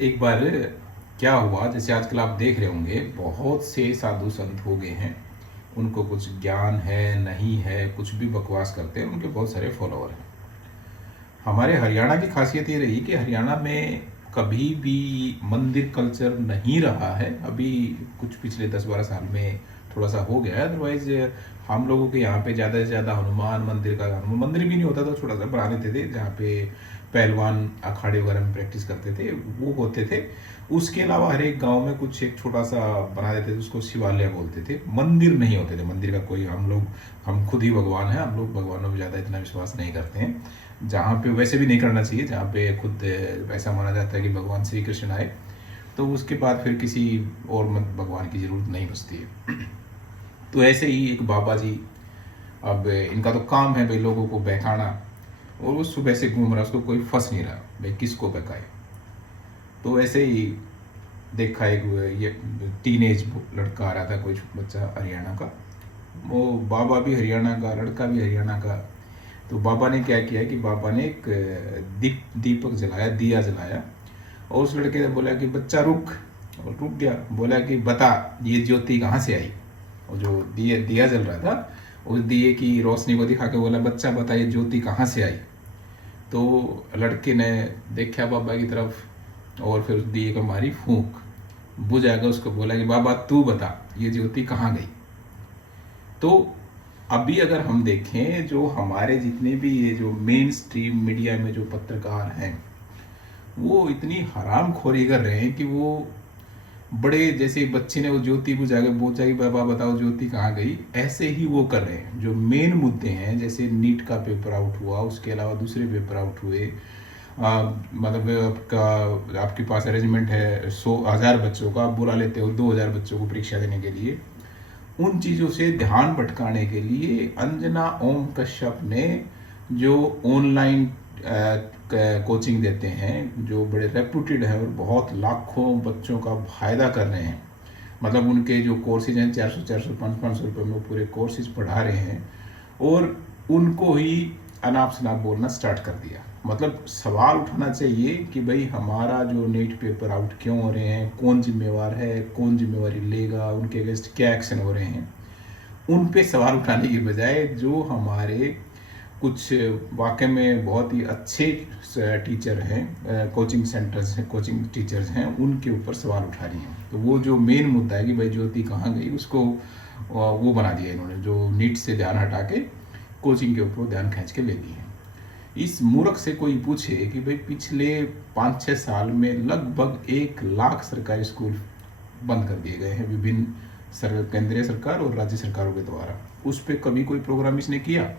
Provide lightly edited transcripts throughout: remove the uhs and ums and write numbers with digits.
एक बार क्या हुआ, जैसे आजकल आप देख रहे होंगे बहुत से साधु संत हो गए हैं। उनको कुछ ज्ञान है नहीं है, कुछ भी बकवास करते हैं, उनके बहुत सारे फॉलोअर हैं। हमारे हरियाणा की खासियत ये रही कि हरियाणा में कभी भी मंदिर कल्चर नहीं रहा है। अभी कुछ पिछले 10-12 साल में थोड़ा सा हो गया है, अदरवाइज हम लोगों के यहाँ पे ज़्यादा से ज़्यादा हनुमान मंदिर का, हनुमान मंदिर भी नहीं होता तो छोटा सा बना देते थे जहाँ पे पहलवान अखाड़े वगैरह में प्रैक्टिस करते थे, वो होते थे। उसके अलावा हर एक गांव में कुछ एक छोटा सा बना देते थे, उसको शिवालय बोलते थे। मंदिर नहीं होते थे, मंदिर का कोई, हम खुद ही भगवान हैं, हम लोग भगवानों में ज़्यादा इतना विश्वास नहीं करते हैं। जहाँ पे वैसे भी नहीं करना चाहिए, जहाँ पे खुद ऐसा माना जाता है कि भगवान श्री कृष्ण आए, तो उसके बाद फिर किसी और भगवान की जरूरत नहीं बचती है। तो ऐसे ही एक बाबा जी, अब इनका तो काम है भाई लोगों को बहकाना, और वो सुबह से घूम रहा, उसको कोई फंस नहीं रहा भाई किसको बहकाए। तो ऐसे ही देखा एक ये टीनेज लड़का आ रहा था, कोई बच्चा हरियाणा का, वो बाबा भी हरियाणा का, लड़का भी हरियाणा का। तो बाबा ने क्या किया कि बाबा ने एक दीपक जलाया, दिया जलाया, और उस लड़के ने बोला कि बच्चा रुक, और रुक गया। बोला कि बता ये ज्योति कहाँ से आई। और जो दिया जल रहा था, उस दिए की रोशनी को दिखा के बोला, बच्चा बता ये ज्योति कहाँ से आई। तो लड़के ने देखा बाबा की तरफ, और फिर उस दिए को मारी फूंक, बुझ आ गया। उसको बोला कि बाबा तू बता ये ज्योति कहाँ गई। तो अभी अगर हम देखें, जो हमारे जितने भी ये जो मेन स्ट्रीम मीडिया में जो पत्रकार हैं, वो इतनी हरामखोरी कर रहे हैं कि वो बड़े, जैसे बच्चे ने वो ज्योति बुझा के पूछा कि बाबा बताओ ज्योति कहाँ गई, ऐसे ही वो कर रहे हैं। जो मेन मुद्दे हैं, जैसे नीट का पेपर आउट हुआ, उसके अलावा दूसरे पेपर आउट हुए, मतलब आपके पास अरेंजमेंट है 100,000 बच्चों का, आप बुला लेते हो 2,000 बच्चों को परीक्षा देने के लिए। उन चीज़ों से ध्यान भटकाने के लिए अंजना ओम कश्यप ने जो ऑनलाइन कोचिंग देते हैं, जो बड़े रेपुटेड है और बहुत लाखों बच्चों का फायदा कर रहे हैं, मतलब उनके जो कोर्सेज हैं 400-400 500-500 रुपये में पूरे कोर्सेज पढ़ा रहे हैं, और उनको ही अनाप शनाप बोलना स्टार्ट कर दिया। मतलब सवाल उठाना चाहिए कि भाई हमारा जो नीट पेपर आउट क्यों हो रहे हैं, कौन जिम्मेवार है, कौन जिम्मेवारी लेगा, उनके अगेंस्ट क्या एक्शन हो रहे हैं, उन पे सवाल उठाने की बजाय जो हमारे कुछ वाकई में बहुत ही अच्छे टीचर हैं, कोचिंग सेंटर्स हैं, कोचिंग टीचर्स हैं, उनके ऊपर सवाल उठा रही हैं। तो वो जो मेन मुद्दा है कि भाई ज्योति कहाँ गई, उसको वो बना दिया इन्होंने, जो नीट से ध्यान हटा के कोचिंग के ऊपर ध्यान खींच के ले ली है। इस मूर्ख से कोई पूछे कि भाई पिछले 5-6 साल में लगभग 1 लाख सरकारी स्कूल बंद कर दिए गए हैं विभिन्न केंद्रीय सरकार और राज्य सरकारों के द्वारा, उस पर कभी कोई प्रोग्राम इसने किया।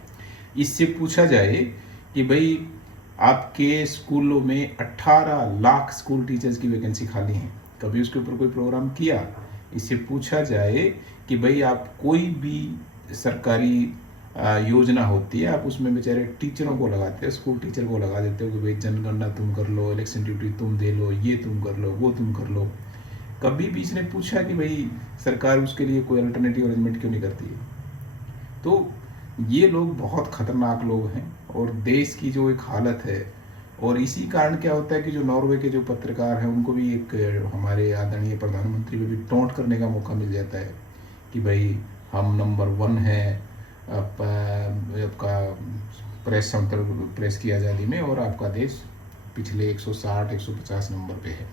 इससे पूछा जाए कि भाई आपके स्कूलों में 18 लाख स्कूल टीचर्स की वैकेंसी खाली हैं, कभी उसके ऊपर कोई प्रोग्राम किया। इससे पूछा जाए कि भाई आप कोई भी सरकारी योजना होती है, आप उसमें बेचारे टीचरों को लगाते हैं, स्कूल टीचर को लगा देते हो कि भाई जनगणना तुम कर लो, इलेक्शन ड्यूटी तुम दे लो, ये तुम कर लो, वो तुम कर लो। कभी भी इसने पूछा कि भाई सरकार उसके लिए कोई अल्टरनेटिव अरेंजमेंट क्यों नहीं करती है। तो ये लोग बहुत खतरनाक लोग हैं, और देश की जो एक हालत है, और इसी कारण क्या होता है कि जो नॉर्वे के जो पत्रकार हैं उनको भी एक हमारे आदरणीय प्रधानमंत्री को भी टोंट करने का मौका मिल जाता है कि भाई हम नंबर 1 है आपका प्रेस प्रेस की आज़ादी में, और आपका देश पिछले 160-150 नंबर पे है।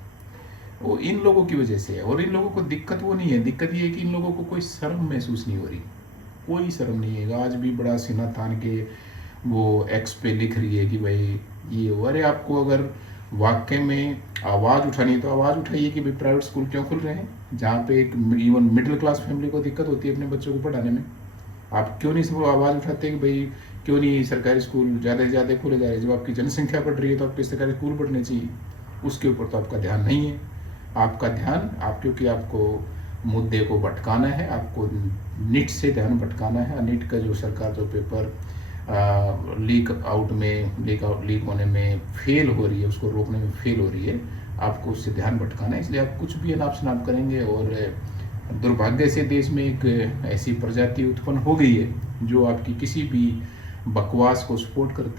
वो इन लोगों की वजह से है, और इन लोगों को दिक्कत वो नहीं है, दिक्कत ये है कि इन लोगों को कोई शर्म महसूस नहीं हो रही, कोई शर्म नहीं है। आज भी बड़ा सीना तान के वो एक्स पे लिख रही है कि भाई ये हो। अरे आपको अगर वाकई में आवाज़ उठानी है तो आवाज़ उठाइए कि भाई प्राइवेट स्कूल क्यों खुल रहे हैं, जहाँ पे एक इवन मिडिल क्लास फैमिली को दिक्कत होती है अपने बच्चों को पढ़ाने में। आप क्यों नहीं सब आवाज़ उठाते कि भाई क्यों नहीं सरकारी स्कूल ज़्यादा से ज़्यादा खोले जा रहे हैं। जब आपकी जनसंख्या बढ़ रही है तो आपके सरकारी स्कूल बढ़ने चाहिए, उसके ऊपर तो आपका ध्यान नहीं है। आपका ध्यान क्योंकि आपको मुद्दे को भटकाना है, आपको नीट से ध्यान भटकाना है। नीट का जो सरकार जो पेपर लीक होने में फेल हो रही है, उसको रोकने में फेल हो रही है, आपको उससे ध्यान भटकाना है। इसलिए आप कुछ भी अनाप शनाप करेंगे, और दुर्भाग्य से देश में एक ऐसी प्रजाति उत्पन्न हो गई है जो आपकी किसी भी बकवास को सपोर्ट करती है।